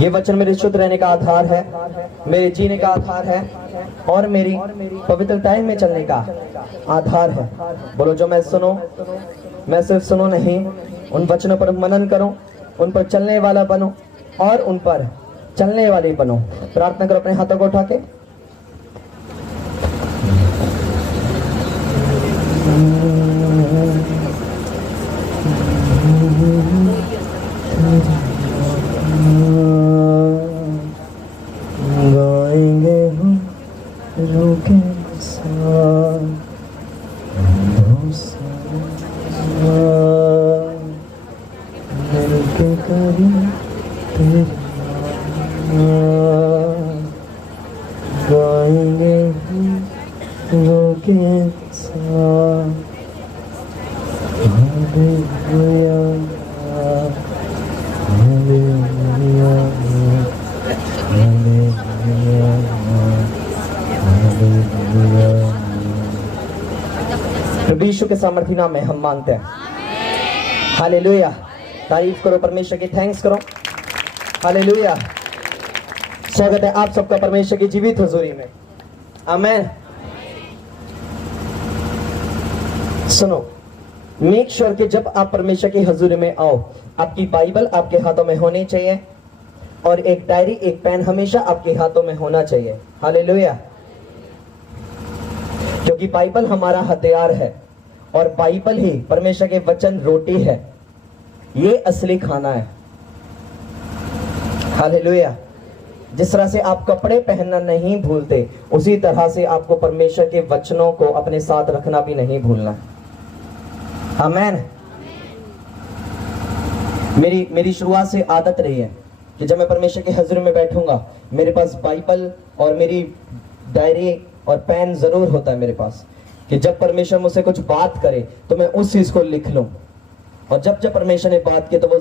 ये वचन मेरे शुद्ध रहने का आधार है, मेरे जीने का आधार है और मेरी पवित्रताएं में चलने का आधार है। बोलो, जो मैं सुनो, मैं सिर्फ सुनो नहीं, उन वचनों पर मनन करो, उन पर चलने वाला बनो और उन पर चलने वाले बनो। प्रार्थना करो अपने हाथों को उठा के। गाएंगे हम रोके गाएंगे रोके प्रभु यीशु के सामर्थी नाम में हम मांगते हैं। हालेलुया। तारीफ करो परमेश्वर की, थैंक्स करो। हालेलुया। स्वागत है आप सबका परमेश्वर की जीवित हुजूरी में। आमेन। सुनो, मेक श्योर कि जब आप परमेश्वर की हजूरी में आओ, आपकी बाइबल आपके हाथों में होनी चाहिए और एक डायरी, एक पेन हमेशा आपके हाथों में होना चाहिए। हालेलुया। क्योंकि बाइबल हमारा हथियार है और बाइबल ही परमेश्वर के वचन रोटी है, ये असली खाना है। हालेलुया। जिस तरह से आप कपड़े पहनना नहीं भूलते, उसी तरह से आपको परमेश्वर के वचनों को अपने साथ रखना भी नहीं भूलना। आमेन। मेरी शुरुआत से आदत रही है कि जब मैं परमेश्वर के हजूर में बैठूंगा, मेरे पास बाइबल और मेरी डायरी और पेन जरूर होता है मेरे पास, कि जब परमेश्वर मुझसे कुछ बात करे तो मैं उस चीज को लिख लूं। और जब जब परमेश्वर ने बात की तो वो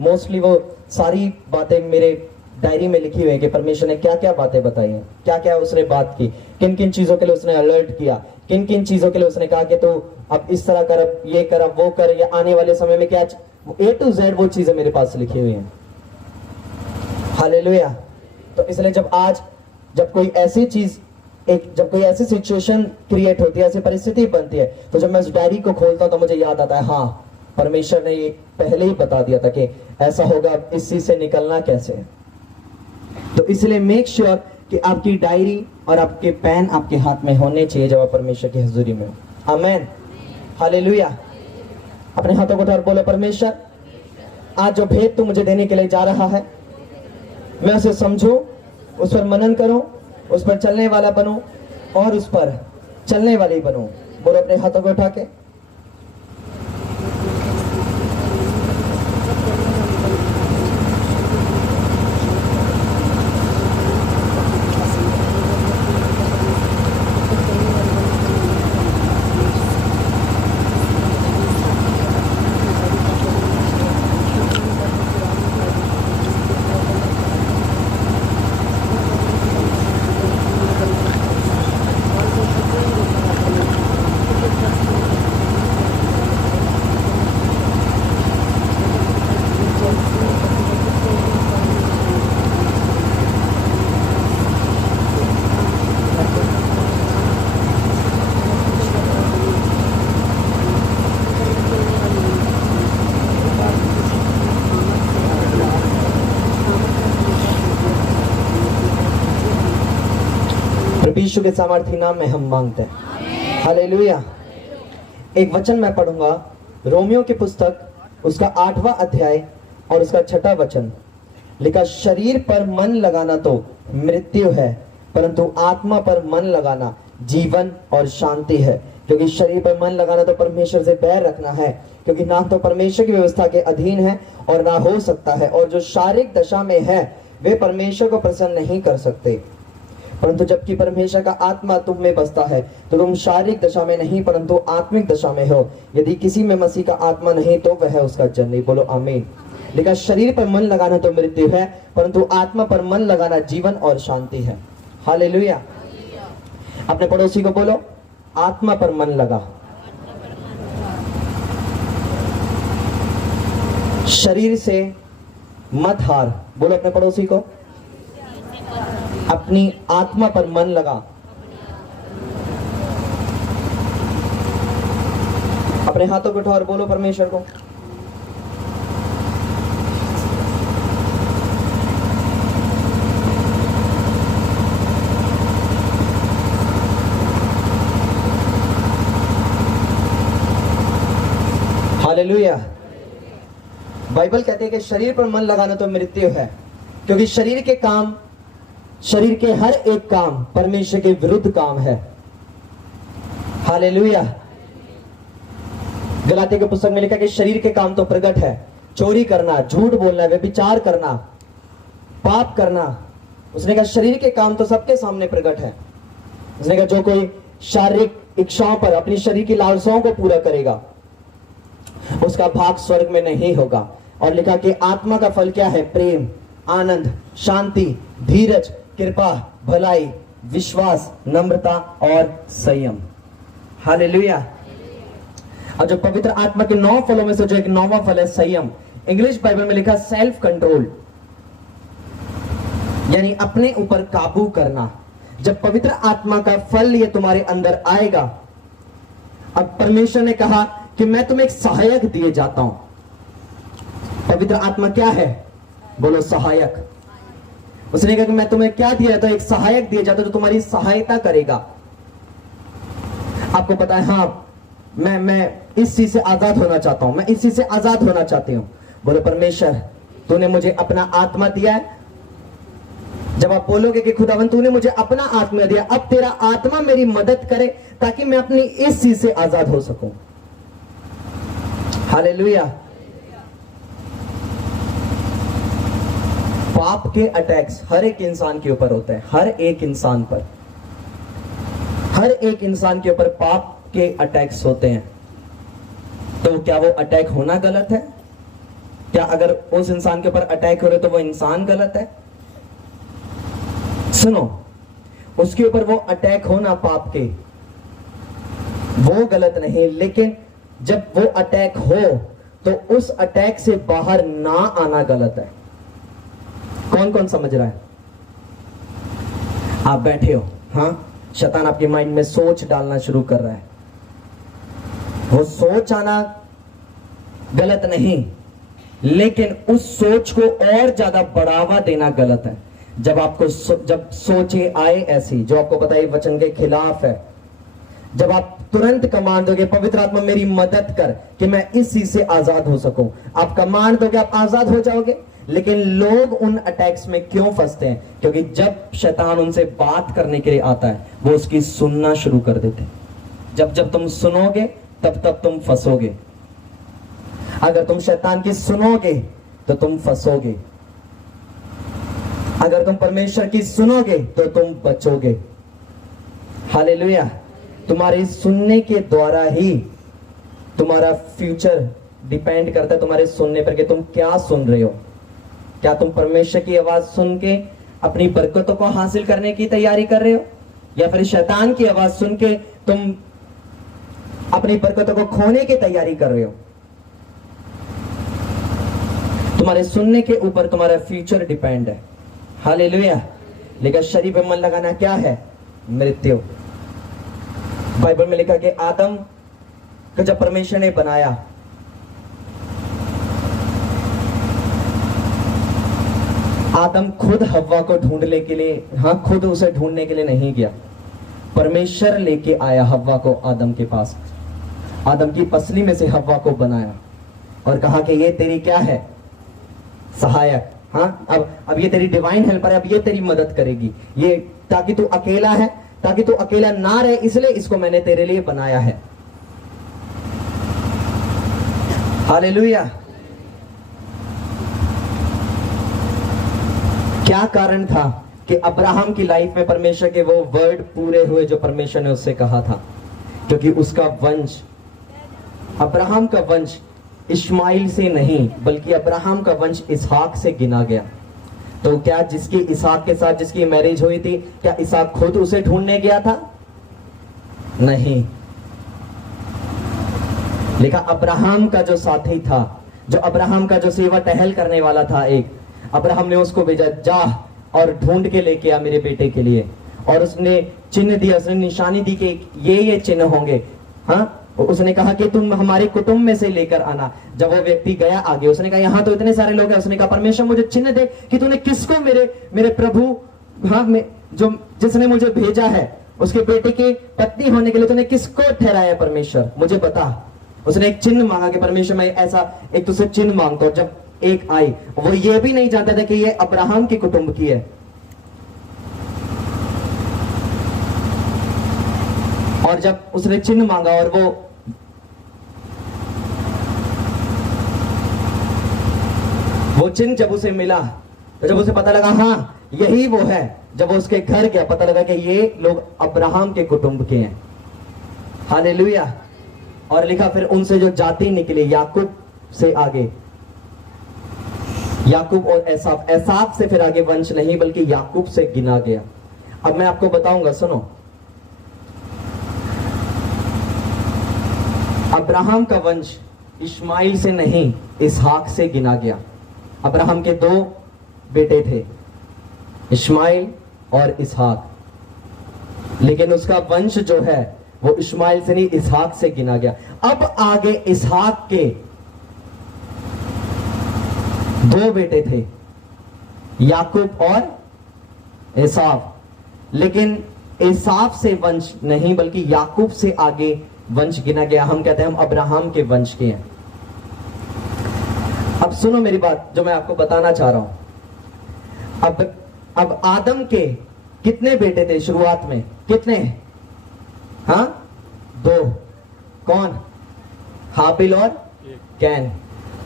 मोस्टली वो सारी बातें मेरे डायरी में लिखी हुई है कि परमेश्वर ने क्या क्या बातें बताई हैं, क्या क्या उसने बात की, किन किन चीजों के लिए उसने अलर्ट किया, किन किन चीजों के लिए उसने कहा कि तू अब इस तरह कर, अब ये कर, अब वो कर, या आने वाले समय में क्या, A to Z वो चीजें मेरे पास लिखी हुई हैं। हालेलुया। तो इसलिए जब कोई ऐसी चीज, जब कोई ऐसी सिचुएशन क्रिएट होती है, ऐसी परिस्थिति बनती है, तो जब मैं उस डायरी को खोलता हूं तो मुझे याद आता है, हाँ परमेश्वर ने ये पहले ही बता दिया था कि ऐसा होगा, इस चीज से निकलना कैसे है। तो इसलिए मेक श्योर कि आपकी डायरी और आपके पेन आपके हाथ में होने चाहिए जब आप परमेश्वर की हजूरी में हो। आमेन। हालेलुया। अपने हाथों को उठा बोलो, परमेश्वर आज जो भेद तू मुझे देने के लिए जा रहा है, मैं उसे समझूं, उस पर मनन करूं, उस पर चलने वाला बनूं और उस पर चलने वाली बनूं। बोलो अपने हाथों को उठा के। यीशु के सामर्थी नाम में हम मांगते हैं। हालेलुया। एक वचन मैं पढ़ूंगा, रोमियो की पुस्तक उसका 8वां अध्याय और उसका 6वां वचन। लिखा, शरीर पर मन लगाना तो मृत्यु है, परंतु आत्मा पर मन लगाना जीवन और शांति है। क्योंकि शरीर पर मन लगाना तो परमेश्वर से बैर रखना है, क्योंकि ना तो परमेश्वर की व्यवस्था के अधीन है और ना हो सकता है, और जो शारीरिक दशा में है वे परमेश्वर को प्रसन्न नहीं कर सकते। परंतु जबकि परमेश्वर का आत्मा तुम में बसता है तो तुम शारीरिक दशा में नहीं परंतु आत्मिक दशा में हो। यदि किसी में मसीह का आत्मा नहीं तो वह उसका जन नहीं। बोलो आमीन। लेकिन शरीर पर मन लगाना तो मृत्यु है, परंतु आत्मा पर मन लगाना जीवन और शांति है। हालेलुया। अपने पड़ोसी को बोलो, आत्मा पर मन लगा। शरीर से मत हार। बोलो अपने पड़ोसी को, अपनी आत्मा पर मन लगा। अपने हाथों को उठाओ और बोलो परमेश्वर को, हालेलुया। बाइबल कहते हैं कि शरीर पर मन लगाना तो मृत्यु है, क्योंकि शरीर के काम, शरीर के हर एक काम परमेश्वर के विरुद्ध काम है। हालेलुया। गलातियों की पुस्तक में लिखा कि शरीर के काम तो प्रकट है, चोरी करना, झूठ बोलना, व्यभिचार करना, पाप करना। उसने कहा शरीर के काम तो सबके सामने प्रकट है। उसने कहा जो कोई शारीरिक इच्छाओं पर, अपनी शरीर की लालसाओं को पूरा करेगा, उसका भाग स्वर्ग में नहीं होगा। और लिखा कि आत्मा का फल क्या है? प्रेम, आनंद, शांति, धीरज, कृपा, भलाई, विश्वास, नम्रता और संयम। हालेलुया। और जो पवित्र आत्मा के 9 फलों में से जो एक 9वां फल है संयम। इंग्लिश बाइबल में लिखा सेल्फ कंट्रोल, यानी अपने ऊपर काबू करना। जब पवित्र आत्मा का फल ये तुम्हारे अंदर आएगा, अब परमेश्वर ने कहा कि मैं तुम्हें एक सहायक दिए जाता हूं। पवित्र आत्मा क्या है? बोलो सहायक। उसने कहा कि मैं तुम्हें क्या दिया जाता हूं? एक सहायक दिया जाता है जो तुम्हारी सहायता करेगा। आपको पता है, हाँ मैं इस चीज से आजाद होना चाहता हूं, मैं इस चीज से आजाद होना चाहती हूं। बोलो परमेश्वर तूने मुझे अपना आत्मा दिया है। जब आप बोलोगे कि खुदावन तूने मुझे अपना आत्मा दिया, अब तेरा आत्मा मेरी मदद करे ताकि मैं अपनी इस चीज से आजाद हो सकूं। हालेलुया। पाप के अटैक्स हर एक इंसान के ऊपर होते हैं, हर एक इंसान पर, हर एक इंसान के ऊपर पाप के अटैक्स होते हैं। तो क्या वो अटैक होना गलत है? क्या अगर उस इंसान के ऊपर अटैक हो रहे तो वो इंसान गलत है? सुनो, उसके ऊपर वो अटैक होना पाप के, वो गलत नहीं, लेकिन जब वो अटैक हो तो उस अटैक से बाहर ना आना गलत है। कौन कौन समझ रहा है? आप बैठे हो, हाँ, शैतान आपके माइंड में सोच डालना शुरू कर रहा है। वो सोच आना गलत नहीं, लेकिन उस सोच को और ज्यादा बढ़ावा देना गलत है। जब आपको जब सोचे आए ऐसी जो आपको पता है वचन के खिलाफ है, जब आप तुरंत कमांड दोगे पवित्र आत्मा मेरी मदद कर कि मैं इस चीज से आजाद हो सकूं, आप कमांड दोगे आप आजाद हो जाओगे। लेकिन लोग उन अटैक्स में क्यों फंसते हैं? क्योंकि जब शैतान उनसे बात करने के लिए आता है वो उसकी सुनना शुरू कर देते हैं। जब जब तुम सुनोगे तब तब तुम फंसोगे। अगर तुम शैतान की सुनोगे तो तुम फंसोगे, अगर तुम परमेश्वर की सुनोगे तो तुम बचोगे। हालेलुया। तुम्हारे सुनने के द्वारा ही तुम्हारा फ्यूचर डिपेंड करता है, तुम्हारे सुनने पर कि तुम क्या सुन रहे हो। क्या तुम परमेश्वर की आवाज सुन के अपनी बरकतों को हासिल करने की तैयारी कर रहे हो, या फिर शैतान की आवाज सुन के तुम अपनी बरकतों को खोने की तैयारी कर रहे हो? तुम्हारे सुनने के ऊपर तुम्हारा फ्यूचर डिपेंड है। हालेलुया। लेकिन शरीर पे मन लगाना क्या है? मृत्यु। बाइबल में लिखा कि आदम को जब परमेश्वर ने बनाया, आदम खुद हव्वा को ढूंढने के लिए, हाँ, खुद उसे ढूंढने के लिए नहीं गया, परमेश्वर लेके आया हव्वा को आदम के पास। आदम की पसली में से हव्वा को बनाया और कहा कि ये तेरी क्या है? सहायक। हाँ, अब ये तेरी डिवाइन हेल्पर है, अब ये तेरी मदद करेगी, ये ताकि तू अकेला है, ताकि तू अकेला ना रहे, इसलिए इसको मैंने तेरे लिए बनाया है। हालेलुया। क्या कारण था कि अब्राहम की लाइफ में परमेश्वर के वो वर्ड पूरे हुए जो परमेश्वर ने उससे कहा था? क्योंकि उसका वंश, अब्राहम का वंश इस्माइल से नहीं बल्कि अब्राहम का वंश इसहाक से गिना गया। तो क्या जिसकी इसहाक के साथ जिसकी मैरिज हुई थी, क्या इसहाक खुद उसे ढूंढने गया था? नहीं। लिखा अब्राहम का जो साथी था, जो अब्राहम का जो सेवा टहल करने वाला था, एक अब्राहम ने उसको भेजा, जा और ढूंढ के लेके आ मेरे बेटे के लिए। और उसने चिन्ह दिया, उसने निशानी दी कि ये चिन्ह होंगे। हाँ, उसने कहा कि तुम हमारे कुटुंब में से लेकर आना। जब वो व्यक्ति गया आगे, उसने कहा यहाँ तो इतने सारे लोग हैं। उसने कहा परमेश्वर मुझे चिन्ह दे कि तूने किसको मेरे प्रभु, हाँ, जो जिसने मुझे भेजा है उसके बेटे की पत्नी होने के लिए तूने किसको ठहराया परमेश्वर, मुझे बता। उसने एक चिन्ह मांगा कि परमेश्वर मैं ऐसा एक तुझसे चिन्ह मांगता हूं। जब एक आई, वो ये भी नहीं जानता था कि ये अब्राहम के कुटुंब की है। और जब उसने चिन्ह मांगा और वो चिन्ह जब उसे मिला, तो जब उसे पता लगा हाँ यही वो है, जब वो उसके घर गया पता लगा कि ये लोग अब्राहम के कुटुंब के हैं। हालेलुया। और लिखा फिर उनसे जो जाति निकली, याकूब से आगे, याकूब और एसाफ, एसाफ से फिर आगे वंश नहीं बल्कि याकूब से गिना गया। अब मैं आपको बताऊंगा, सुनो, अब्राहम का वंश इस्माइल से नहीं इसहाक से गिना गया। अब्राहम के दो बेटे थे, इस्माइल और इसहाक, लेकिन उसका वंश जो है वो इस्माइल से नहीं इसहाक से गिना गया। अब आगे इसहाक के दो बेटे थे, याकूब और एसाव, लेकिन एसाव से वंश नहीं बल्कि याकूब से आगे वंश गिना गया। हम कहते हैं हम अब्राहम के वंश के हैं। अब सुनो मेरी बात जो मैं आपको बताना चाह रहा हूं। अब आदम के कितने बेटे थे शुरुआत में? कितने? हाँ, दो। कौन? हाबिल और कैन।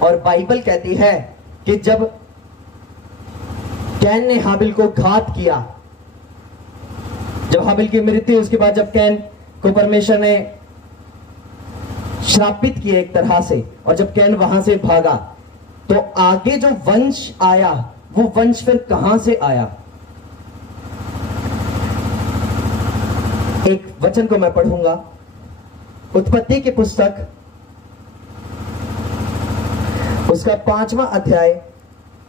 और बाइबल कहती है कि जब कैन ने हाबिल को घात किया, जब हाबिल की मृत्यु, उसके बाद जब कैन को परमेश्वर ने श्रापित किया एक तरह से, और जब कैन वहां से भागा, तो आगे जो वंश आया वो वंश फिर कहां से आया? एक वचन को मैं पढ़ूंगा, उत्पत्ति की पुस्तक उसका 5वां अध्याय,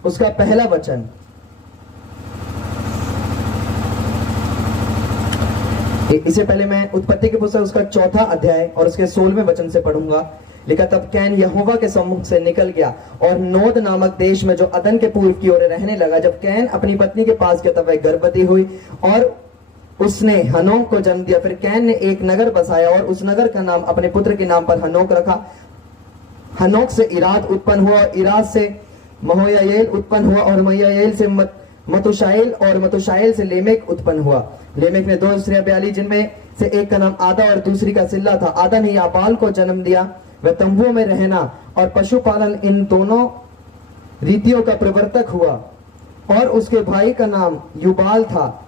उसका पहला वचन। इससे पहले मैं उत्पत्ति की पुस्तक उसका 4था अध्याय और उसके 16वें वचन से पढ़ूंगा। लिखा, तब कैन यहोवा के सम्मुख से निकल गया और नोद नामक देश में जो अदन के पूर्व की ओर रहने लगा। जब कैन अपनी पत्नी के पास गया तब वह गर्भवती हुई और उसने हनोक को जन्म दिया। फिर कैन ने एक नगर बसाया और उस नगर का नाम अपने पुत्र के नाम पर हनोक रखा। हनोक से इराद उत्पन्न हुआ और इराद से महोयायेल उत्पन्न हुआ और महोयायेल से मतुशाएल और मतुशाएल से लेमेक उत्पन्न हुआ। लेमेक ने दो स्त्रियां ब्याली, जिनमें से एक का नाम आदा और दूसरी का सिल्ला था। आदा ने याबाल को जन्म दिया। वह तंबुओं में रहना और पशुपालन इन दोनों रीतियों का प्रवर्तक हुआ। और उसके भाई का नाम युबाल था।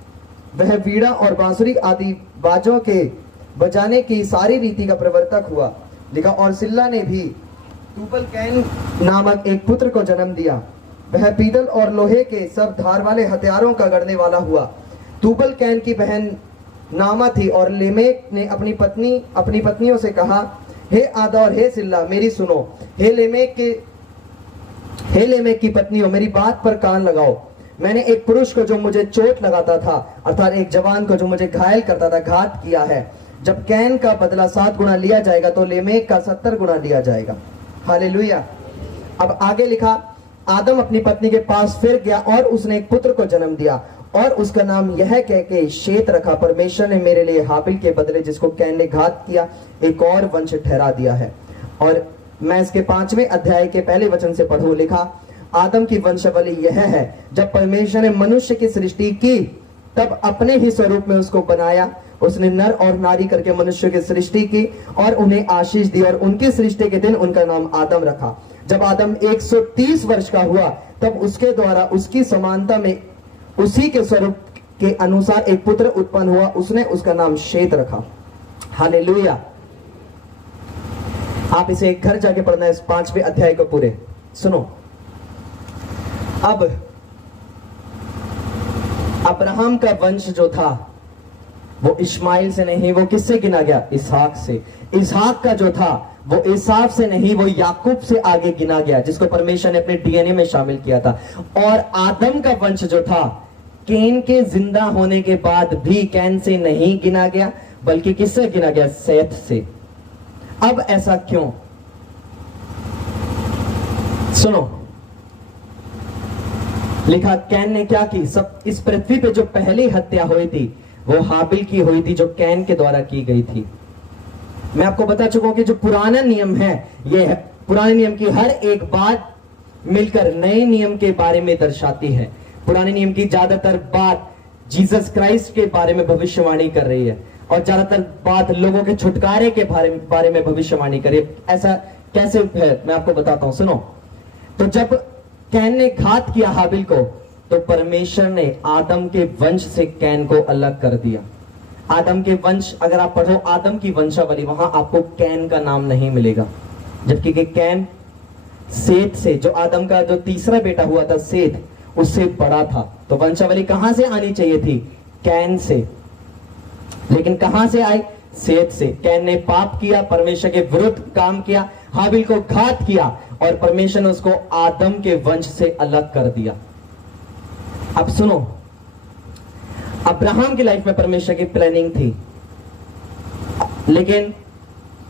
वह वीणा और बांसुरी आदि बाजों के बजाने की सारी रीति का प्रवर्तक हुआ। लिखा, और सिल्ला ने भी तूबल कैन नामक एक पुत्र को जन्म दिया। वह पीतल और लोहे के सब धार वाले हथियारों का गढ़ने वाला हुआ। तूबल कैन की बहन नामा थी। और लेमेक ने अपनी पत्नियों से कहा, हे आदा और हे सिल्ला, मेरी सुनो। हे लेमेक की पत्नियों, मेरी बात पर कान लगाओ। मैंने एक पुरुष को जो मुझे चोट लगाता था, अर्थात एक जवान को जो मुझे घायल करता था, घात किया है। जब कैन का बदला 7 गुना लिया जाएगा तो लेमेक का 70 गुना लिया जाएगा। हालेलुया। अब आगे लिखा, आदम अपनी पत्नी के पास फिर गया और उसने एक पुत्र को जन्म दिया और उसका नाम यह कह के शेत रखा, परमेश्वर ने मेरे लिए हाबिल के बदले जिसको कैन ने घात किया एक और वंश ठहरा दिया है। और मैं इसके 5वें अध्याय के पहले वचन से पढ़ूं। लिखा, आदम की वंशावली यह है, जब परमेश्वर ने मनुष्य की सृष्टि की तब अपने ही स्वरूप में उसको बनाया। उसने नर और नारी करके मनुष्य की सृष्टि की और उन्हें आशीष दी और उनकी सृष्टि के दिन उनका नाम आदम रखा। जब आदम 130 वर्ष का हुआ तब उसके द्वारा उसकी समानता में उसी के स्वरूप के अनुसार एक पुत्र उत्पन्न हुआ। उसने उसका नाम शेत रखा। हालेलुया। आप इसे घर जाके पढ़ना है, इस 5वें अध्याय को पूरे सुनो। अब अब्राहम का वंश जो था वो इस्माइल से नहीं, वो किससे गिना गया? इसहाक से। इसहाक का जो था वो एसाव से नहीं, वो याकूब से आगे गिना गया, जिसको परमेश्वर ने अपने डीएनए में शामिल किया था। और आदम का वंश जो था, कैन के जिंदा होने के बाद भी कैन से नहीं गिना गया, बल्कि किससे गिना गया? सेथ से। अब ऐसा क्यों? सुनो, लिखा कैन ने क्या की? सब इस पृथ्वी पे जो पहली हत्या हुई थी वो हाबिल की हुई थी, जो कैन के द्वारा की गई थी। मैं आपको बता चुका हूं कि जो पुराना नियम है, ये है पुराने नियम की हर एक बात मिलकर नए नियम के बारे में दर्शाती है। पुराने नियम की ज्यादातर बात जीसस क्राइस्ट के बारे में भविष्यवाणी कर रही है, और ज्यादातर बात लोगों के छुटकारे के बारे में भविष्यवाणी कर रही है। ऐसा कैसे है, मैं आपको बताता हूं, सुनो। तो जब कैन ने घात किया हाबिल को, तो परमेश्वर ने आदम के वंश से कैन को अलग कर दिया। आदम के वंश, अगर आप पढ़ो आदम की वंशावली, वहां आपको कैन का नाम नहीं मिलेगा, जबकि कैन सेत से, जो आदम का जो तीसरा बेटा हुआ था सेत, उससे बड़ा था। तो वंशावली कहां से आनी चाहिए थी? Can say. लेकिन कहां से आई? सेत से। कैन ने पाप किया, परमेश्वर के विरुद्ध काम किया, हाबिल को घात किया, और परमेश्वर ने उसको आदम के वंश से अलग कर दिया। अब सुनो, अब्राहम की लाइफ में परमेश्वर की प्लानिंग थी, लेकिन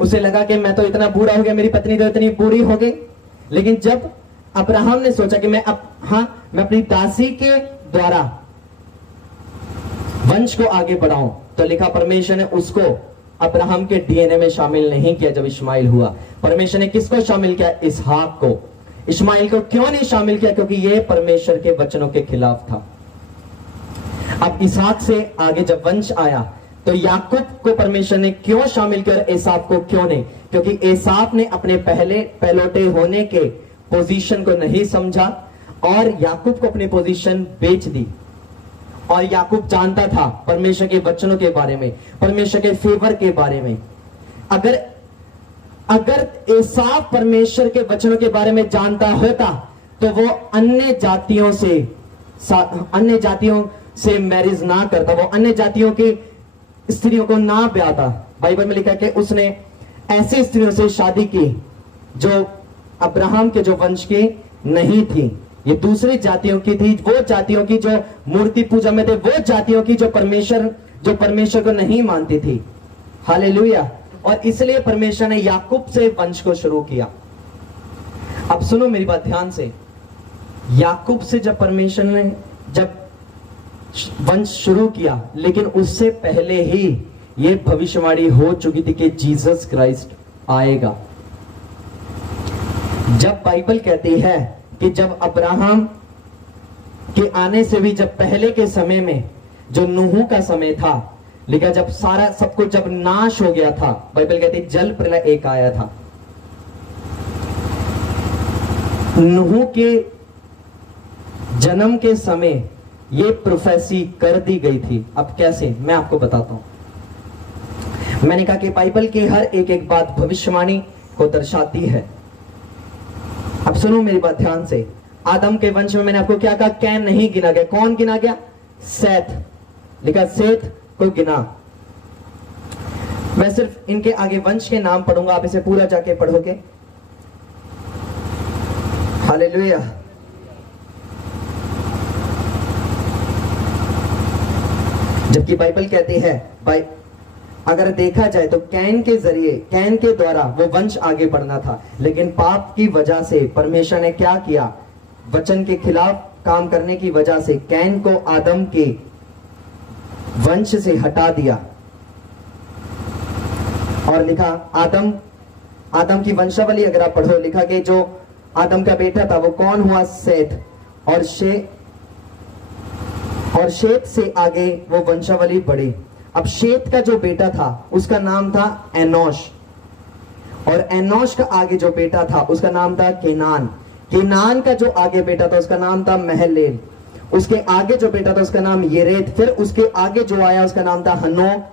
उसे लगा कि मैं तो इतना बुरा हो गया, मेरी पत्नी तो इतनी बुरी हो गई। लेकिन जब अब्राहम ने सोचा कि मैं अपनी दासी के द्वारा वंश को आगे बढ़ाऊं, तो लिखा परमेश्वर ने उसको अब्राहम के डीएनए में शामिल नहीं किया। जब इस्माइल हुआ, परमेश्वर ने किसको शामिल किया? इसहाक को। इस्माइल को क्यों नहीं शामिल किया? क्योंकि यह परमेश्वर के वचनों के खिलाफ था। अब इसहाक से आगे जब वंश आया, तो याकूब को परमेश्वर ने क्यों शामिल किया, एसाव को क्यों नहीं? क्योंकि एसाव ने अपने पहले पहलौठे होने के पोजीशन को नहीं समझा, और याकूब को अपनी पोजीशन बेच दी। और याकूब जानता था परमेश्वर के वचनों के बारे में, परमेश्वर के फेवर के बारे में। अगर एसाव परमेश्वर के वचनों के बारे में जानता होता, तो वो अन्य जातियों से मैरिज ना करता, वो अन्य जातियों की स्त्रियों को ना ब्याहता। बाइबल में लिखा है कि उसने ऐसी स्त्रियों से शादी की जो अब्राहम के जो वंश की नहीं थी, ये दूसरी जातियों की थी, वो जातियों की जो मूर्ति पूजा में थे, वो जातियों की जो परमेश्वर को नहीं मानती थी। हालेलुया। और इसलिए परमेश्वर ने याकूब से वंश को शुरू किया। अब सुनो मेरी बात ध्यान से, याकूब से जब परमेश्वर ने जब वंश शुरू किया, लेकिन उससे पहले ही यह भविष्यवाणी हो चुकी थी कि जीसस क्राइस्ट आएगा। जब बाइबल कहती है कि जब अब्राहम के आने से भी जब पहले के समय में जो नूह का समय था, लेकिन जब सारा सब कुछ जब नाश हो गया था, बाइबल कहती है जल प्रलय एक आया था। नूह के जन्म के समय ये प्रोफेसी कर दी गई थी। अब कैसे, मैं आपको बताता हूं। मैंने कहा कि बाइबल की हर एक बात भविष्यवाणी को दर्शाती है। अब सुनो मेरी बात ध्यान से। आदम के वंश में मैंने आपको क्या कहा? कैन नहीं गिना गया। कौन गिना गया? सेथ। लिखा सेथ को गिना। मैं सिर्फ इनके आगे वंश के नाम पढ़ूंगा, आप इसे पूरा जाके पढ़ोगे। हालेलुया। जबकि बाइबल कहती है, अगर देखा जाए तो कैन के जरिए, कैन के द्वारा वो वंश आगे बढ़ना था, लेकिन पाप की वजह से परमेश्वर ने क्या किया? वचन के खिलाफ काम करने की वजह से कैन को आदम के वंश से हटा दिया। और लिखा आदम की वंशावली अगर आप पढ़ो, लिखा कि जो आदम का बेटा था वो कौन हुआ? सेथ। और शेत से आगे वो वंशावली बढ़ी। अब शेत का जो बेटा था उसका नाम था एनोश, और एनोश का आगे जो बेटा था उसका नाम था केनान। केनान का जो आगे बेटा था उसका नाम था महलेल। उसके आगे जो बेटा था उसका नाम येरेद। फिर उसके आगे जो आया उसका नाम था हनोक,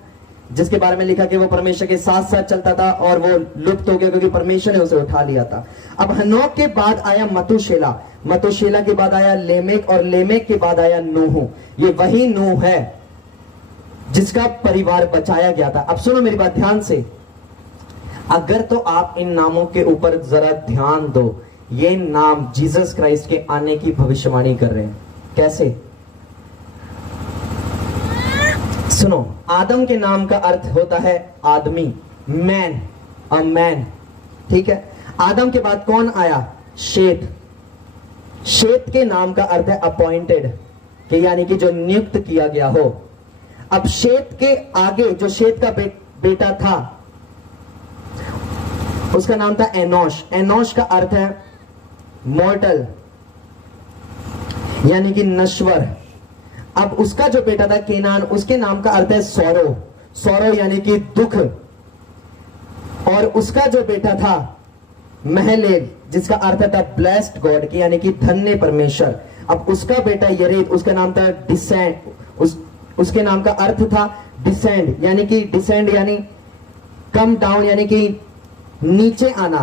जिसके बारे में लिखा कि वो परमेश्वर के साथ साथ चलता था और वो लुप्त हो गया क्योंकि परमेश्वर ने उसे उठा लिया था। अब हनोक के बाद आया मतुशेला, मतुशेला के बाद आया लेमेक, और लेमेक के बाद आया नूह। ये वही नूह है जिसका परिवार बचाया गया था। अब सुनो मेरी बात ध्यान से। अगर तो आप इन नामों के ऊपर जरा ध्यान दो, ये नाम जीसस क्राइस्ट के आने की भविष्यवाणी कर रहे हैं। कैसे? सुनो, आदम के नाम का अर्थ होता है आदमी, मैन, अ मैन, ठीक है। आदम के बाद कौन आया? शेत। शेत के नाम का अर्थ है अपॉइंटेड, कि यानी कि जो नियुक्त किया गया हो। अब शेत के आगे जो शेत का बेटा था उसका नाम था एनोश। एनोश का अर्थ है मॉर्टल, यानी कि नश्वर। अब उसका जो बेटा था केनान, उसके नाम का अर्थ है सौरो। सौरो यानी कि दुख। और उसका जो बेटा था महलेल, जिसका अर्थ था ब्लेस्ड गॉड, की यानी कि धन्य परमेश्वर। अब उसका बेटा यरेद, उसका नाम था डिसेंड। उसके नाम का अर्थ था डिसेंड, यानी कि डिसेंड यानी कम डाउन, यानी कि नीचे आना।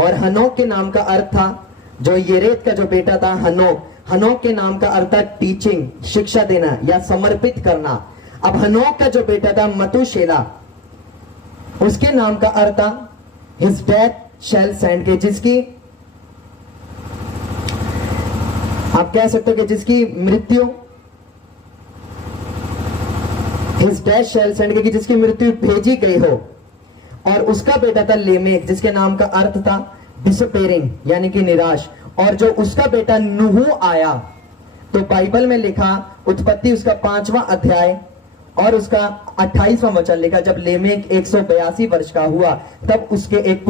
और हनोक के नाम का अर्थ था, जो यरेद का जो बेटा था हनोक, हनोक के नाम का अर्थ था टीचिंग, शिक्षा देना या समर्पित करना। अब हनोक का जो बेटा था मतुशेला, उसके नाम का अर्थ था हिज डेथ शैल सेंड, के जिसकी आप कह सकते हो कि जिसकी मृत्यु, हिज डेथ शैल सेंड, के जिसकी मृत्यु भेजी गई हो। और उसका बेटा था लेमेक, जिसके नाम का अर्थ था डिसपेयरिंग, यानी कि निराश। और जो उसका बेटा नूह आया, तो बाइबल में लिखा, उत्पत्ति उसका 5वां अध्याय और उसका 28वां वचन लिखा, जब लेमेक 182 वर्ष का हुआ, तब उससे एक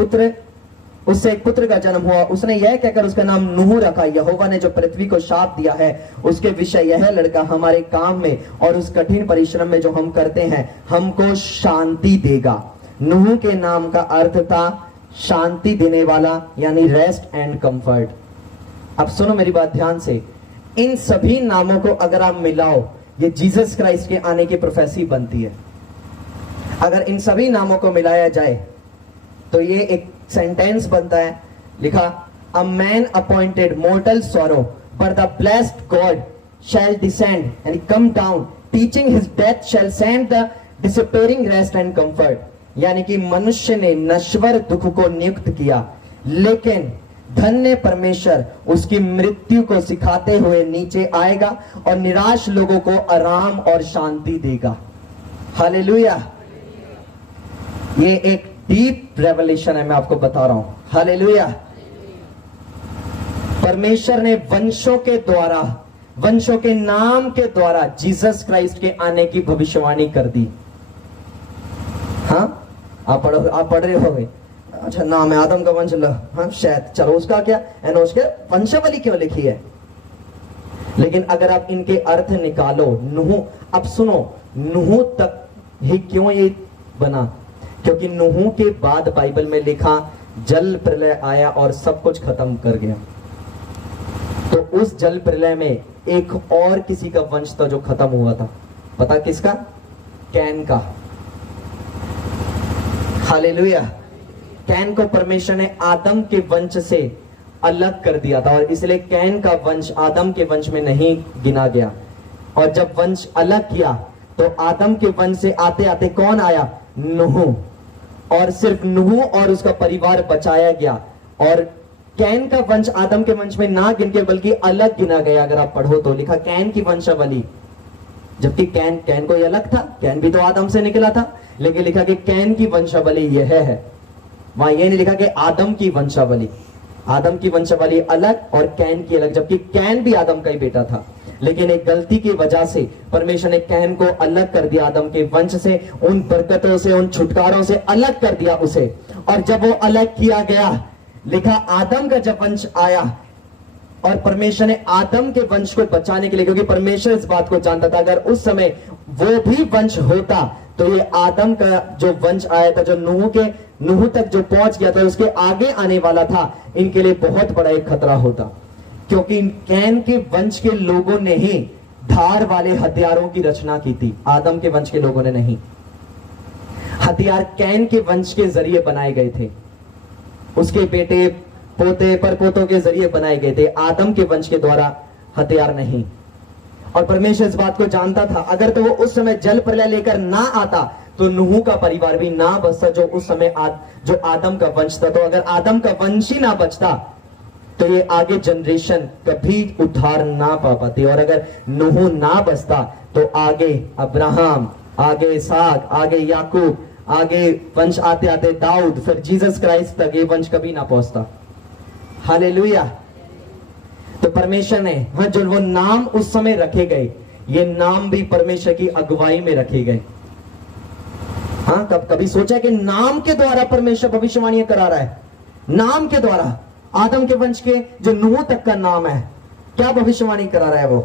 पुत्र का जन्म हुआ। उसने यह कहकर उसका नाम नूह रखा, यहोवा ने जो पृथ्वी को शाप दिया है उसके विषय, यह लड़का हमारे काम में और उस कठिन परिश्रम में जो हम करते हैं हमको शांति देगा। नूह के नाम का अर्थ था शांति देने वाला, यानी रेस्ट एंड कंफर्ट। अब सुनो मेरी बात ध्यान से, इन सभी नामों को अगर आप मिलाओ, ये जीसस क्राइस्ट के आने की प्रोफेसी बनती है। अगर इन सभी नामों को मिलाया जाए तो ये एक सेंटेंस बनता है, लिखा, a man appointed mortal sorrow पर the blessed God shall descend and come down, teaching his death shall send the despairing rest and comfort. यानी कि मनुष्य ने नश्वर दुख को नियुक्त किया, लेकिन धन्य परमेश्वर उसकी मृत्यु को सिखाते हुए नीचे आएगा और निराश लोगों को आराम और शांति देगा। हालेलुया। ये एक डीप रेवलेशन है, मैं आपको बता रहा हूं। हालेलुया। परमेश्वर ने वंशों के द्वारा, वंशों के नाम के द्वारा जीसस क्राइस्ट के आने की भविष्यवाणी कर दी। हाँ, आप पढ़ रहे होंगे, अच्छा नाम है आदम का वंश, हाँ शायद, चलो उसका क्या, एनोश के वंशावली क्यों लिखी है? लेकिन अगर आप इनके अर्थ निकालो, नूह, अब सुनो, नूह तक ही क्यों ये बना? क्योंकि नूह के बाद बाइबल में लिखा जल प्रलय आया और सब कुछ खत्म कर गया। तो उस जल प्रलय में एक और किसी का वंश था जो खत्म हुआ था। पता किसका? कैन का। हालेलुया। कैन को परमेश्वर ने आदम के वंश से अलग कर दिया था और इसलिए कैन का वंश आदम के वंश में नहीं गिना गया। और जब वंश अलग किया तो आदम के वंश से आते आते कौन आया? नूह। और सिर्फ नूह और उसका परिवार बचाया गया और कैन का वंश आदम के वंश में ना गिन के बल्कि अलग गिना गया। अगर आप पढ़ो तो लिखा कैन की वंशावली, जबकि कैन कोई अलग था, कैन भी तो आदम से निकला था, लेकिन लिखा कि कैन की वंशावली यह है। वहां यह नहीं लिखा कि आदम की वंशावली, आदम की वंशावली अलग और कैन की अलग, जबकि कैन भी आदम का ही बेटा था। लेकिन एक गलती की वजह से परमेश्वर ने कैन को अलग कर दिया आदम के वंश से, उन बरकतों से, उन छुटकारों से अलग कर दिया उसे। और जब वो अलग किया गया, लिखा आदम का जब वंश आया और परमेश्वर ने आदम के वंश को बचाने के लिए, क्योंकि परमेश्वर इस बात को जानता था अगर उस समय वो भी वंश होता तो ये आदम का जो वंश आया था, जो नूह तक जो पहुंच गया था, उसके आगे आने वाला था, इनके लिए बहुत बड़ा एक खतरा होता। क्योंकि कैन के वंश के लोगों ने ही धार वाले हथियारों की रचना की थी, आदम के वंश के लोगों ने नहीं। हथियार कैन के वंश के जरिए बनाए गए थे, उसके बेटे पोते परपोतों के जरिए बनाए गए थे, आदम के वंश के द्वारा हथियार नहीं। और परमेश्वर इस बात को जानता था अगर तो वो उस समय जल प्रलय लेकर ना आता तो नूह का परिवार भी ना बचता, जो उस समय जो आदम का वंश था। तो अगर आदम का वंश ही ना बचता तो ये आगे जनरेशन कभी उद्धार ना पा पाती। और अगर नूह ना बचता तो आगे अब्राहम, आगे इसहाक, आगे याकूब, आगे वंश आते आते दाऊद, फिर जीसस क्राइस्ट तक ये वंश कभी ना पहुंचता। हालेलुया। तो परमेश्वर ने, हाँ, जो वो नाम उस समय रखे गए, ये नाम भी परमेश्वर की अगुवाई में रखे गए। हाँ, कभी सोचा कि नाम के द्वारा परमेश्वर भविष्यवाणी करा रहा है? नाम के द्वारा आदम के वंश के जो नूह तक का नाम है, क्या भविष्यवाणी करा रहा है वो?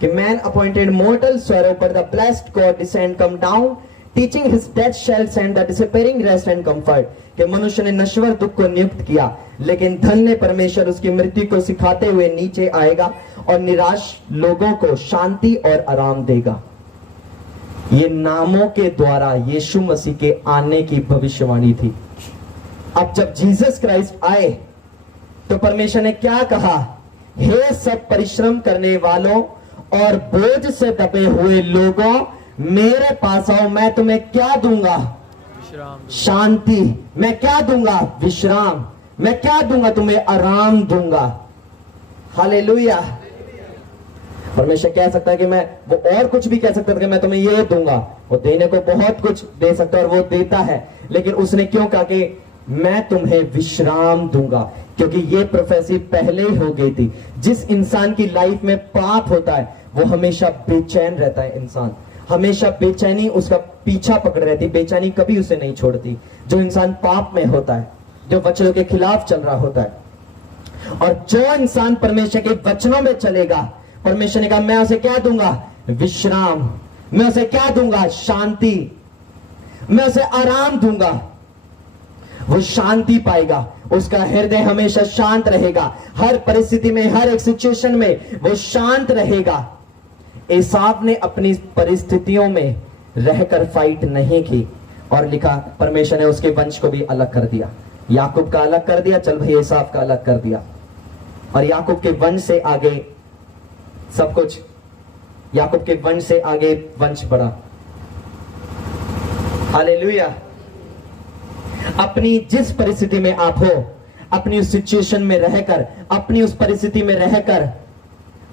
कि मैन अपॉइंटेड मोर्टल सॉरो पर the blessed god descend come down teaching his death shall send the disappearing rest and comfort. कि मनुष्य ने नश्वर दुख को नियुक्त किया, लेकिन धन्य परमेश्वर उसकी मृत्यु को सिखाते हुए नीचे आएगा और निराश लोगों को शांति और आराम देगा। ये नामों के द्वारा यीशु मसीह के आने की भविष्यवाणी थी। अब जब जीसस क्राइस्ट आए तो परमेश्वर ने क्या कहा? हे सब परिश्रम करने वालों और बोझ से दबे हुए लोगों, मेरे पास आओ, मैं तुम्हें क्या दूंगा? शांति। मैं क्या दूंगा? विश्राम। मैं क्या दूंगा? तुम्हें आराम दूंगा। हालेलुया। परमेश्वर कह सकता है कि मैं, वो और कुछ भी कह सकता है कि मैं तुम्हें ये दूंगा। वो देने को बहुत कुछ दे सकता है और वो देता है, लेकिन उसने क्यों कहा कि मैं तुम्हें विश्राम दूंगा? क्योंकि ये प्रोफेसी पहले ही हो गई थी। जिस इंसान की लाइफ में पाप होता है वो हमेशा बेचैन रहता है। इंसान हमेशा बेचैनी उसका पीछा पकड़ रहती, बेचैनी कभी उसे नहीं छोड़ती। जो इंसान पाप में होता है, जो वचनों के खिलाफ चल रहा होता है, और जो इंसान परमेश्वर के वचनों में चलेगा, परमेश्वर ने कहा मैं उसे क्या दूंगा? विश्राम। मैं उसे क्या दूंगा? शांति। मैं उसे आराम दूंगा। वो शांति पाएगा, उसका हृदय हमेशा शांत रहेगा, हर परिस्थिति में, हर एक सिचुएशन में वो शांत रहेगा। एसाव ने अपनी परिस्थितियों में रहकर फाइट नहीं की, और लिखा परमेश्वर ने उसके वंश को भी अलग कर दिया। याकूब का अलग कर दिया, चल भाई एसाव का अलग कर दिया, और याकूब के वंश से आगे सब कुछ, याकूब के वंश से आगे वंश बढ़ा। हालेलुया। अपनी जिस परिस्थिति में आप हो, अपनी उस सिचुएशन में रहकर, अपनी उस परिस्थिति में रहकर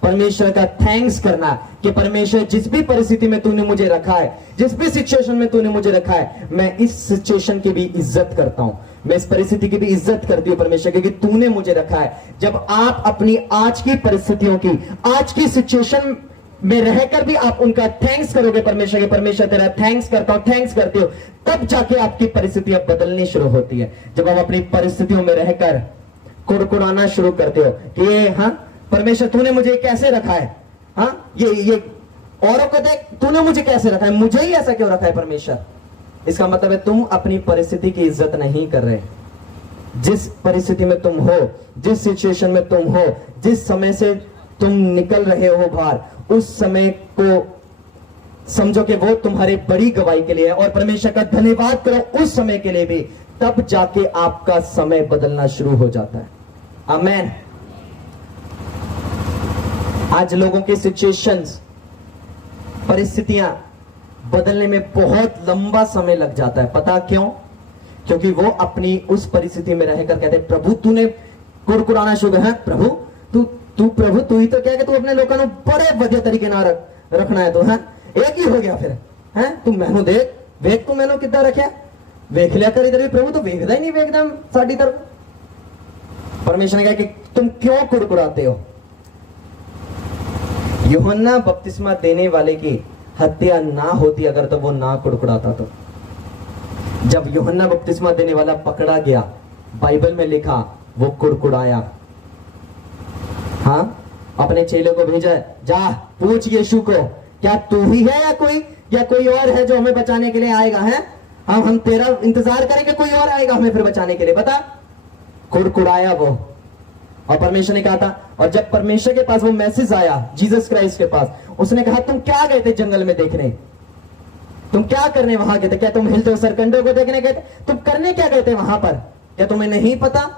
परमेश्वर का थैंक्स करना कि परमेश्वर जिस भी परिस्थिति में तूने मुझे रखा है, जिस भी सिचुएशन में तूने मुझे रखा है, मैं इस सिचुएशन की भी इज्जत करता हूं, मैं इस परिस्थिति की भी इज्जत करती हूं परमेश्वर, क्योंकि तूने मुझे रखा है। जब आप अपनी आज की परिस्थितियों की, आज की सिचुएशन में रहकर भी आप उनका थैंक्स करोगे परमेश्वर के, परमेश्वर तेरा थैंक्स करता हूं, थैंक्स करते हो, तब जाके आपकी परिस्थितियां बदलनी शुरू होती है। जब आप अपनी परिस्थितियों में रहकर कुड़कुड़ाना शुरू करते हो कि ये, हाँ परमेश्वर तूने मुझे कैसे रखा है, हाँ ये औरों को देख, तूने मुझे कैसे रखा है, मुझे ही ऐसा क्यों रखा है परमेश्वर? इसका मतलब है तुम अपनी परिस्थिति की इज्जत नहीं कर रहे। जिस परिस्थिति में तुम हो, जिस सिचुएशन में तुम हो, जिस समय से तुम निकल रहे हो बाहर, उस समय को समझो कि वो तुम्हारे बड़ी गवाही के लिए है, और परमेश्वर का धन्यवाद करो उस समय के लिए भी, तब जाके आपका समय बदलना शुरू हो जाता है। आमेन। आज लोगों के सिचुएशंस, परिस्थितियां बदलने में बहुत लंबा समय लग जाता है। पता क्यों? क्योंकि वो अपनी उस परिस्थिति में रहकर कहते प्रभु तूने कुड़कुड़ाना शुरू है, प्रभु प्रभु तू ही तो क्या, कि तू अपने लोगों को बड़े वधिया तरीके ना रखना है, तो है एक ही हो गया फिर, है तू मैनू देख, वेख तू मैनू कितना रखे, वेख लिया कर इधर भी, प्रभु तो वेखदा ही नहीं, वेखदा साडी तरफ। परमेश्वर ने कहा कि तुम क्यों कुड़कुड़ाते हो? यूहन्ना बपतिस्मा देने वाले की हत्या ना होती अगर, तो वो ना कुड़कुड़ाता। तो जब यूहन्ना बपतिस्मा देने वाला पकड़ा गया, बाइबल में लिखा वो कुड़कुड़ाया। हाँ, अपने चेले को भेजा, जा पूछ यीशु को, क्या तू ही है या कोई और है जो हमें बचाने के लिए आएगा? है हम तेरा इंतजार करेंगे, कोई और आएगा हमें फिर बचाने के लिए? बता। कुड़कुड़ाया वो, और परमेश्वर ने कहा था, और जब परमेश्वर के पास वो मैसेज आया, जीसस क्राइस्ट के पास, उसने कहा तुम क्या गए थे जंगल में देखने? तुम क्या करने वहां गए थे? क्या तुम हिलते सरकंडे को देखने गए थे? तुम करने क्या गए थे वहां पर? क्या तुम्हें नहीं पता?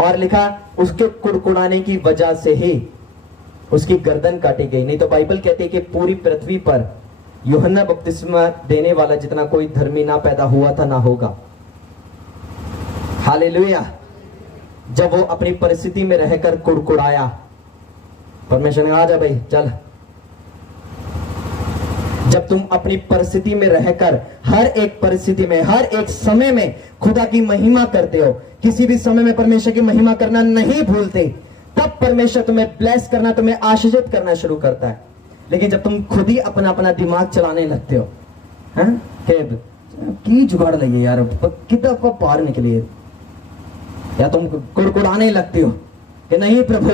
और लिखा उसके कुड़कुड़ाने की वजह से ही उसकी गर्दन काटी गई। नहीं तो बाइबल कहती है कि पूरी पृथ्वी पर यूहन्ना बपतिस्मा देने वाला जितना कोई धर्मी ना पैदा हुआ था ना होगा। हालेलुया। जब वो अपनी परिस्थिति में रहकर कुड़कुड़ाया, परमेश्वर ने कहा आजा भाई चल। जब तुम अपनी परिस्थिति में रहकर हर एक परिस्थिति में, हर एक समय में खुदा की महिमा करते हो, किसी भी समय में परमेश्वर की महिमा करना नहीं भूलते, तब परमेश्वर तुम्हें ब्लेस करना, तुम्हें आशीषित करना शुरू करता है। लेकिन जब तुम खुद ही अपना अपना दिमाग चलाने लगते हो, हैं की जुगाड़ लगी यार, कितना पार निकली, या तुम कुड़कुड़ाने लगते हो कि नहीं प्रभु,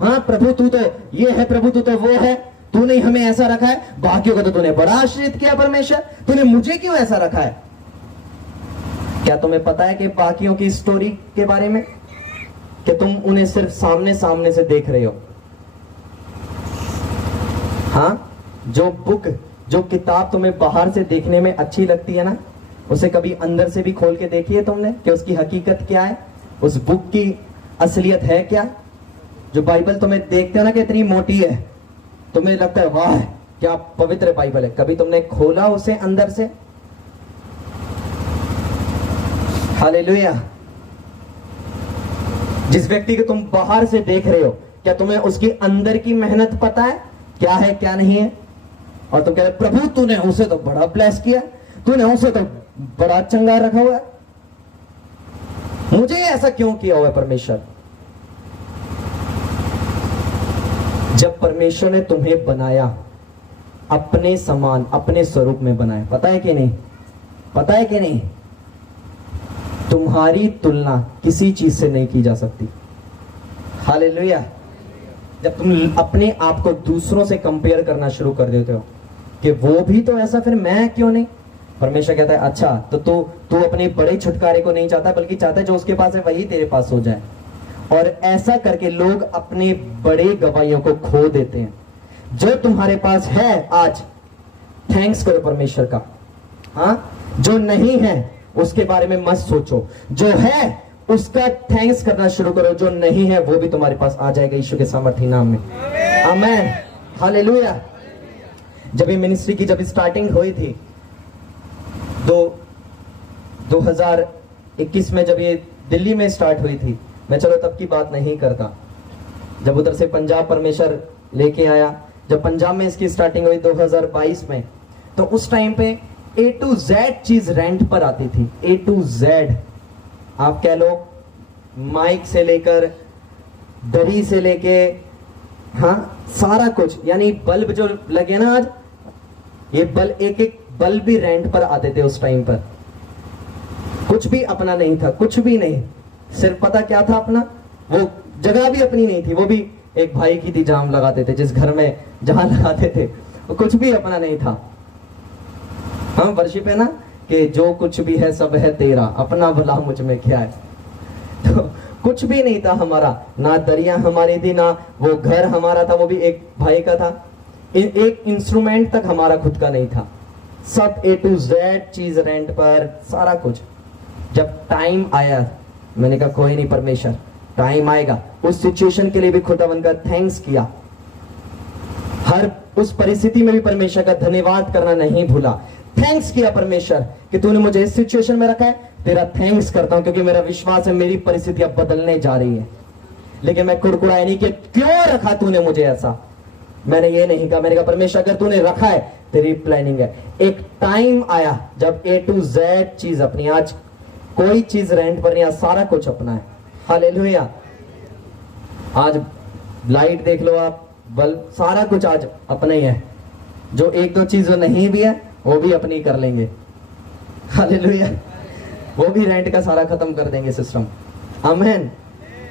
हाँ प्रभु तू तो ये है, प्रभु तू तो वो है, तूने हमें ऐसा रखा है, बाकियों को तो तूने बड़ा आशीषित किया परमेश्वर, तूने मुझे क्यों ऐसा रखा है? क्या तुम्हें पता है कि बाकियों की स्टोरी के बारे में, कि तुम उन्हें सिर्फ सामने सामने से देख रहे हो? हाँ, जो किताब तुम्हें बाहर से देखने में अच्छी लगती है ना, उसे कभी अंदर से भी खोल के देखी है तुमने कि उसकी हकीकत क्या है, उस बुक की असलियत है क्या? जो बाइबल तुम्हें देखते हो ना कि इतनी मोटी है, तुम्हें लगता है वाह क्या पवित्र बाइबल है, कभी तुमने खोला उसे अंदर से? हालेलुया। जिस व्यक्ति को तुम बाहर से देख रहे हो, क्या तुम्हें उसकी अंदर की मेहनत पता है क्या है क्या नहीं है? और तुम कह रहे प्रभु तूने उसे तो बड़ा ब्लेस किया, तूने उसे तो बड़ा चंगा रखा हुआ है, मुझे ऐसा क्यों किया हुआ है परमेश्वर? जब परमेश्वर ने तुम्हें बनाया अपने समान, अपने स्वरूप में बनाया, पता है कि नहीं? पता है कि नहीं? तुम्हारी तुलना किसी चीज से नहीं की जा सकती। हालेलुया। जब तुम अपने आप को दूसरों से कंपेयर करना शुरू कर देते हो कि वो भी तो ऐसा, फिर मैं क्यों नहीं? परमेश्वर कहता है अच्छा तो तू अपने बड़े छुटकारे को नहीं चाहता, बल्कि चाहता है जो उसके पास है वही तेरे पास हो जाए। और ऐसा करके लोग अपने बड़े गवाहियों को खो देते हैं। जो तुम्हारे पास है आज, थैंक्स करो परमेश्वर का। हाँ, जो नहीं है उसके बारे में मत सोचो, जो है उसका थैंक्स करना शुरू करो। जो नहीं है वो भी तुम्हारे पास आ जाएगा यीशु के सामर्थी नाम में। आमेन। हालेलुया। जब ये मिनिस्ट्री की जब स्टार्टिंग हुई थी 2021 में, जब ये दिल्ली में स्टार्ट हुई थी, मैं चलो तब की बात नहीं करता, जब उधर से पंजाब परमेश्वर लेके आया, जब पंजाब में इसकी स्टार्टिंग हुई 2022 में, तो उस टाइम पे A to Z चीज रेंट पर आती थी। A to Z आप कह लो, माइक से लेकर दरी से लेके, हाँ सारा कुछ, यानी बल्ब जो लगे ना आज, ये बल्ब, एक एक बल्ब भी रेंट पर आते थे उस टाइम पर। कुछ भी अपना नहीं था, कुछ भी नहीं। सिर्फ पता क्या था अपना, वो जगह भी अपनी नहीं थी, वो भी एक भाई की थी जहां हम लगाते थे, जिस घर में जहां लगाते थे, वो कुछ भी अपना नहीं था। हम वर्शिप है ना कि जो कुछ भी है सब है तेरा, अपना भला मुझ में क्या है। तो कुछ भी नहीं था हमारा, ना दरिया हमारी थी, ना वो घर हमारा था, वो भी एक भाई का था। एक इंस्ट्रूमेंट तक हमारा खुद का नहीं था। सब A to Z चीज रेंट पर, सारा कुछ। जब टाइम आया, मैंने कहा कोई नहीं परमेश्वर, टाइम आएगा। उस सिचुएशन के लिए भी खुदावन का थैंक्स किया। हर उस परिस्थिति में भी परमेश्वर का धन्यवाद करना नहीं भूला। थैंक्स किया परमेश्वर कि तूने मुझे इस सिचुएशन में रखा है, तेरा थैंक्स करता हूं, क्योंकि मेरा विश्वास है मेरी परिस्थितियां बदलने जा रही है। लेकिन मैं कुड़कुड़ाया नहीं कि क्यों रखा तूने मुझे ऐसा। मैंने ये नहीं कहा, मैंने कहा परमेश्वर अगर तूने रखा है तेरी प्लानिंग है। एक टाइम आया जब A to Z चीज अपनी, आज कोई चीज रेंट पर नहीं, आज सारा कुछ अपना है। हालेलुया। आज लाइट देख लो आप, बल्ब, सारा कुछ आज अपना ही है। जो एक दो चीज नहीं भी है वो भी अपनी कर लेंगे। हालेलुया। वो भी रेंट का सारा खत्म कर देंगे सिस्टम। आमीन।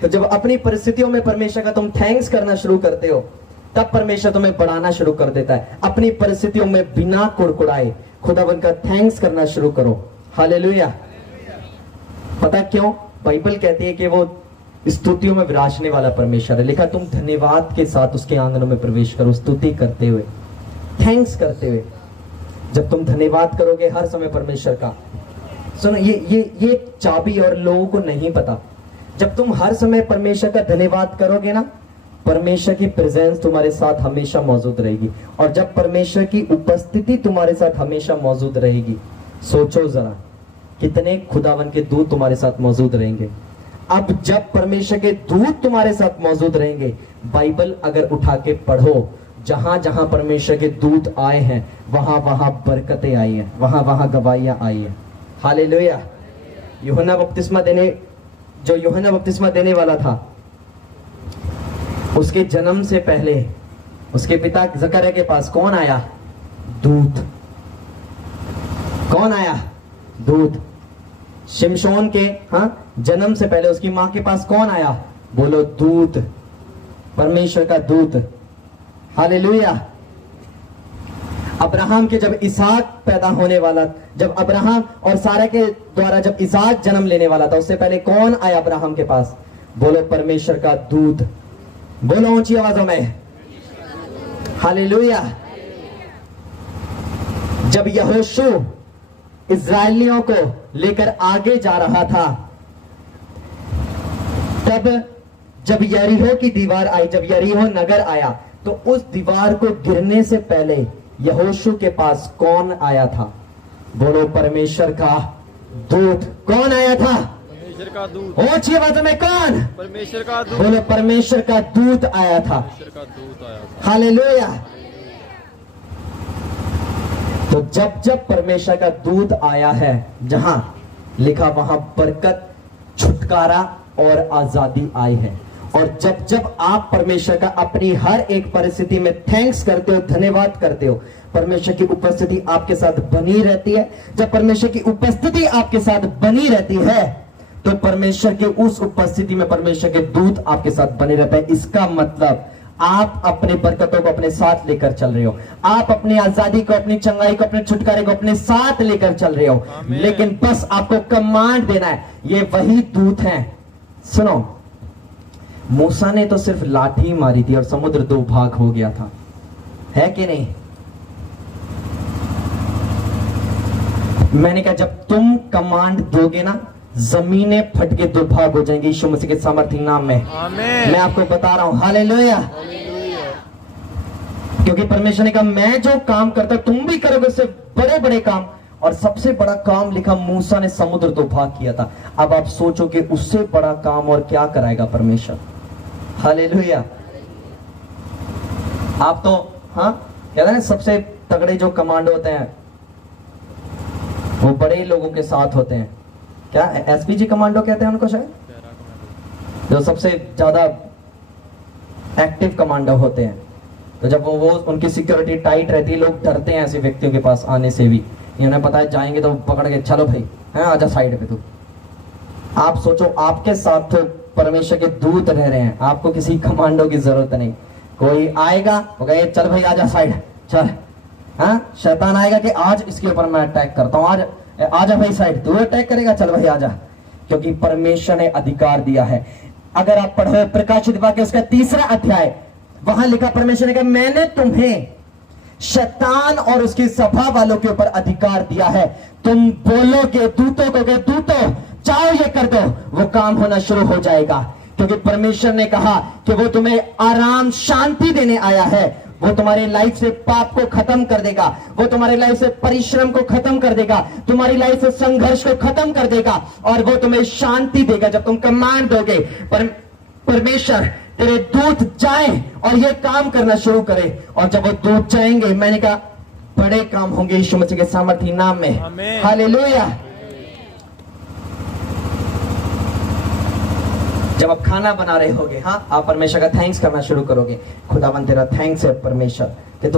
तो जब अपनी परिस्थितियों में परमेश्वर का तुम थैंक्स करना शुरू करते हो, तब परमेश्वर तुम्हें बढ़ाना शुरू कर देता है। अपनी परिस्थितियों में बिना कुड़कुड़ाए खुदावन का थैंक्स करना शुरू करो। हालेलुया। पता क्यों? बाइबल कहती है कि वो स्तुतियों में विराजने वाला परमेश्वर है। लिखा तुम धन्यवाद के साथ उसके आंगनों में प्रवेश करो, स्तुति करते हुए, थैंक्स करते हुए। जब तुम धन्यवाद करोगे हर समय परमेश्वर का, सुनो ये चाबी और लोगों को नहीं पता। जब तुम हर समय परमेश्वर का धन्यवाद करोगे ना, परमेश्वर की प्रेजेंस तुम्हारे साथ हमेशा मौजूद रहेगी। और जब परमेश्वर की उपस्थिति तुम्हारे साथ हमेशा मौजूद रहेगी, सोचो जरा कितने खुदावन के दूत तुम्हारे साथ मौजूद रहेंगे। अब जब परमेश्वर के दूत तुम्हारे साथ मौजूद रहेंगे, बाइबल अगर उठा के पढ़ो, जहां जहां परमेश्वर के दूत आए हैं वहां वहां बरकतें आई हैं, वहां वहां गवाहियां आई हैं। हालेलुया। यूहन्ना बपतिस्मा देने वाला था, उसके जन्म से पहले उसके पिता जकरिया के पास कौन आया? दूत। कौन आया? दूत। शिमशोन के जन्म से पहले उसकी मां के पास कौन आया? बोलो दूत, परमेश्वर का दूत। हालेलुया। अब्राहम के जब इसहाक पैदा होने वाला, जब अब्राहम और सारा के द्वारा जब इसहाक जन्म लेने वाला था, उससे पहले कौन आया अब्राहम के पास? बोलो परमेश्वर का दूत। बोलो ऊंची आवाजों में हालेलुया। जब यहोशू इस्राएलियों को लेकर आगे जा रहा था, तब जब यरीहो की दीवार आई, जब यरीहो नगर आया, तो उस दीवार को गिरने से पहले यहोशू के पास कौन आया था? बोलो परमेश्वर का दूत। कौन आया था? परमेश्वर का दूत। ऊंची आवाज में कौन? परमेश्वर का दूत। बोलो परमेश्वर का दूत आया था। परमेश्वर का दूत आया था। हालेलुया। तो जब जब परमेश्वर का दूत आया है, जहां लिखा वहां बरकत, छुटकारा और आजादी आई है। और जब जब आप परमेश्वर का अपनी हर एक परिस्थिति में थैंक्स करते हो, धन्यवाद करते हो, परमेश्वर की उपस्थिति आपके साथ बनी रहती है। जब परमेश्वर की उपस्थिति आपके साथ बनी रहती है, तो परमेश्वर के उस उपस्थिति में परमेश्वर के दूत आपके साथ बने रहते हैं। इसका मतलब आप अपने बरकतों को अपने साथ लेकर चल रहे हो, आप अपनी आजादी को, अपनी चंगाई को, अपने छुटकारे को अपने साथ लेकर चल रहे हो। लेकिन बस आपको कमांड देना है। ये वही दूत हैं। सुनो, मूसा ने तो सिर्फ लाठी मारी थी और समुद्र दो भाग हो गया था, है कि नहीं? मैंने कहा जब तुम कमांड दोगे ना, जमीनें फट के दो भाग हो जाएंगी यीशु मसीह के सामर्थ्य नाम में। आमीन। मैं आपको बता रहा हूं। हालेलुया। क्योंकि परमेश्वर ने कहा मैं जो काम करता तुम भी करोगे, उससे बड़े बड़े काम। और सबसे बड़ा काम लिखा मूसा ने समुद्र दो भाग किया था। अब आप सोचो कि उससे बड़ा काम और क्या कराएगा परमेश्वर। हालेलुया। आप तो कहते हैं सबसे तगड़े जो कमांडो होते हैं वो बड़े लोगों के साथ होते हैं। क्या एसपीजी कमांडो कहते हैं उनको शायद, जो सबसे ज्यादा एक्टिव कमांडो होते हैं। तो जब वो उनकी सिक्योरिटी टाइट रहती है, लोग डरते हैं ऐसे व्यक्तियों के पास आने से भी। उन्हें पता है जाएंगे तो पकड़ के चलो भाई आजा साइड पे। तू आप सोचो आपके साथ तो परमेश्वर के दूत रह रहे हैं, आपको किसी कमांडो की जरूरत नहीं। कोई आएगा वो कहे चल भाई आजा साइड चल। शैतान आएगा कि आज इसके ऊपर मैं अटैक करता हूं, आज आजा भाई साइड, तू अटैक करेगा, चल भाई आजा। क्योंकि परमेश्वर ने अधिकार दिया है। अगर आप पढ़ो प्रकाशित वाक्य उसका 3रा अध्याय, वहां लिखा परमेश्वर ने कहा मैंने तुम्हें शैतान और उसकी सभा वालों के ऊपर अधिकार दिया है। तुम बोलोगे दूतों को, दूतों चाहो ये कर दो, वो काम होना शुरू हो जाएगा। क्योंकि परमेश्वर ने कहा कि वो तुम्हें आराम शांति देने आया है। वो तुम्हारी लाइफ से पाप को खत्म कर देगा, वो तुम्हारी लाइफ से परिश्रम को खत्म कर देगा, तुम्हारी लाइफ से संघर्ष को खत्म कर देगा और वो तुम्हें शांति देगा जब तुम कमांड दोगे। परमेश्वर तेरे दूत जाएं और ये काम करना शुरू करे। और जब वो दूत जाएंगे, मैंने कहा बड़े काम होंगे यीशु मसीह के सामर्थ्य नाम में। हालेलुया। जब आप खाना बना रहे होगे, आप परमेश्वर का थैंक्स करना शुरू करोगे। खुदावन तेरा थैंक्स है परमेश्वर कि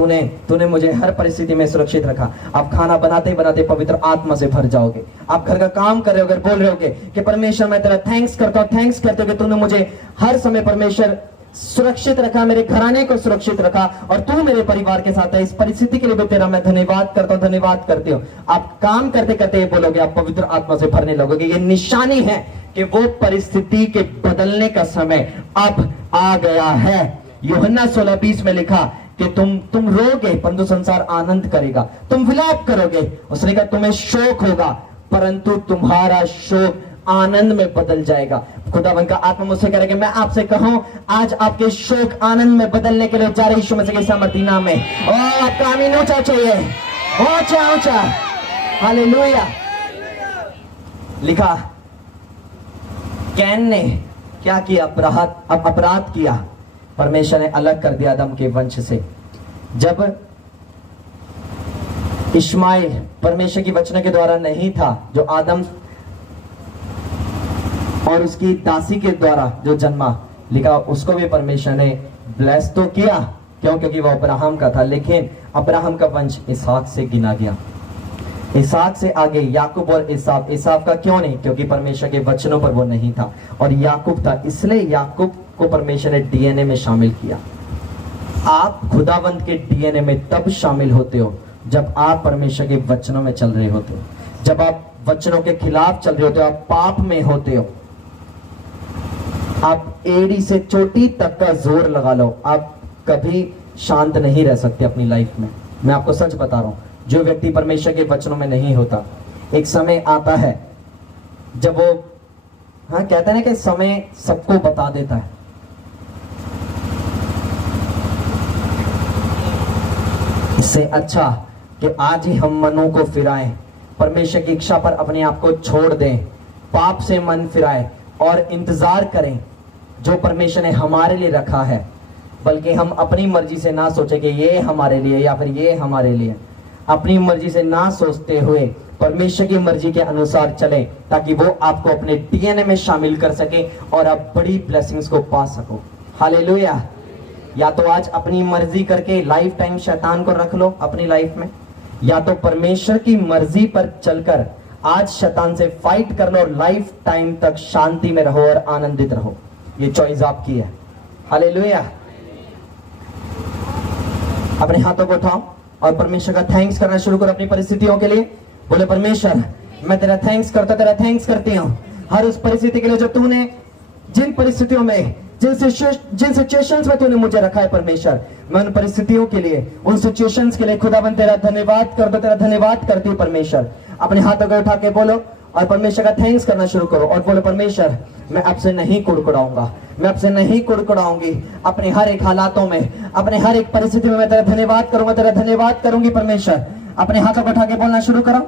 तूने मुझे हर परिस्थिति में सुरक्षित रखा। आप खाना बनाते बनाते पवित्र आत्मा से भर जाओगे। आप घर का काम कर रहे होगे, बोल रहे होगे कि परमेश्वर मैं तेरा थैंक्स करता हूँ, थैंक्स करते हो कि तूने मुझे हर समय परमेश्वर सुरक्षित रखा, मेरे घराने को सुरक्षित रखा और तू मेरे परिवार के साथ है। इस परिस्थिति के लिए भी तेरा मैं धन्यवाद करता हूँ, धन्यवाद करते हो। आप काम करते करते ये बोलोगे, आप पवित्र आत्मा से भरने लगोगे। ये निशानी है कि वो परिस्थिति के बदलने का समय अब आ गया है। यूहन्ना 16:20 में लिखा कि तुम रोगे परंतु संसार आनंद करेगा, तुम विलाप करोगे, उसने कहा तुम्हें शोक होगा परंतु तुम्हारा शोक आनंद में बदल जाएगा। खुदावन का आत्मा मुझसे कह रहा है कि मैं आपसे कहूं, आज आपके शोक आनंद में बदलने के लिए जा रही यीशु मसीह के सामर्थी नाम में। और आपका आमीन ऊंचा चाहिए, ऊंचा ऊंचा, हालेलुया। लिखा, कैन ने क्या किया? अपराध किया, परमेश्वर ने अलग कर दिया आदम के वंश से। जब इश्माइल परमेश्वर की वचन के द्वारा नहीं था, जो आदम और उसकी दासी के द्वारा जो जन्मा, लिखा उसको भी परमेश्वर ने ब्लेस तो किया, क्यों? क्योंकि वह अब्राहम का था, लेकिन अब्राहम का वंश इसहाक से गिना गया। इसहाक से आगे याकूब और एसाव। एसाव का क्यों नहीं? क्योंकि परमेश्वर के वचनों पर वो नहीं था, और याकूब था, इसलिए याकूब को परमेश्वर ने डीएनए में शामिल किया। आप खुदावंत के डीएनए में तब शामिल होते हो जब आप परमेश्वर के वचनों में चल रहे होते हो, जब आप वचनों के खिलाफ चल रहे होते हो, आप पाप में होते हो। आप एड़ी से चोटी तक का जोर लगा लो, आप कभी शांत नहीं रह सकते अपनी लाइफ में। मैं आपको सच बता रहा हूं, जो व्यक्ति परमेश्वर के वचनों में नहीं होता, एक समय आता है जब वो, हाँ कहते हैं ना कि समय सबको बता देता है। इससे अच्छा कि आज ही हम मनों को फिराएं, परमेश्वर की इच्छा पर अपने आप को छोड़ दें, पाप से मन फिराएं और इंतजार करें जो परमेश्वर ने हमारे लिए रखा है, बल्कि हम अपनी मर्जी से ना सोचें कि ये हमारे लिए या फिर ये हमारे लिए। अपनी मर्जी से ना सोचते हुए परमेश्वर की मर्जी के अनुसार चलें, ताकि वो आपको अपने डीएनए में शामिल कर सके और आप बड़ी ब्लेसिंग्स को पा सको। हालेलुया। या तो आज अपनी मर्जी करके लाइफ टाइम शैतान को रख लो अपनी लाइफ में, या तो परमेश्वर की मर्जी पर चलकर आज शैतान से फाइट कर लो और लाइफ टाइम तक शांति में रहो और आनंदित रहो। ये चॉइस आपकी है। हालेलुया। अपने हाथों को उठाओ और परमेश्वर का थैंक्स करना शुरू करो अपनी परिस्थितियों के लिए। बोले, परमेश्वर मैं तेरा थैंक्स करता, तेरा थैंक्स करती हूँ हर उस परिस्थिति के लिए जो तूने, जिन परिस्थितियों में, जिन सिचुएशंस में तूने मुझे रखा है परमेश्वर, मैं उन परिस्थितियों के लिए, उन सिचुएशंस के लिए खुदावन तेरा धन्यवाद कर दो, तेरा धन्यवाद करती हूँ परमेश्वर। अपने हाथों को उठा के बोलो और परमेश्वर का थैंक्स करना शुरू करो और बोलो, परमेश्वर मैं आपसे नहीं कुड़कुड़ाऊंगा, मैं आपसे नहीं कुड़कुड़ाऊंगी। अपने हर एक हालातों में, अपने हर एक परिस्थिति में मैं तेरा धन्यवाद करूंगा, तेरा धन्यवाद करूंगी परमेश्वर। अपने हाथों को उठा के बोलना शुरू करो।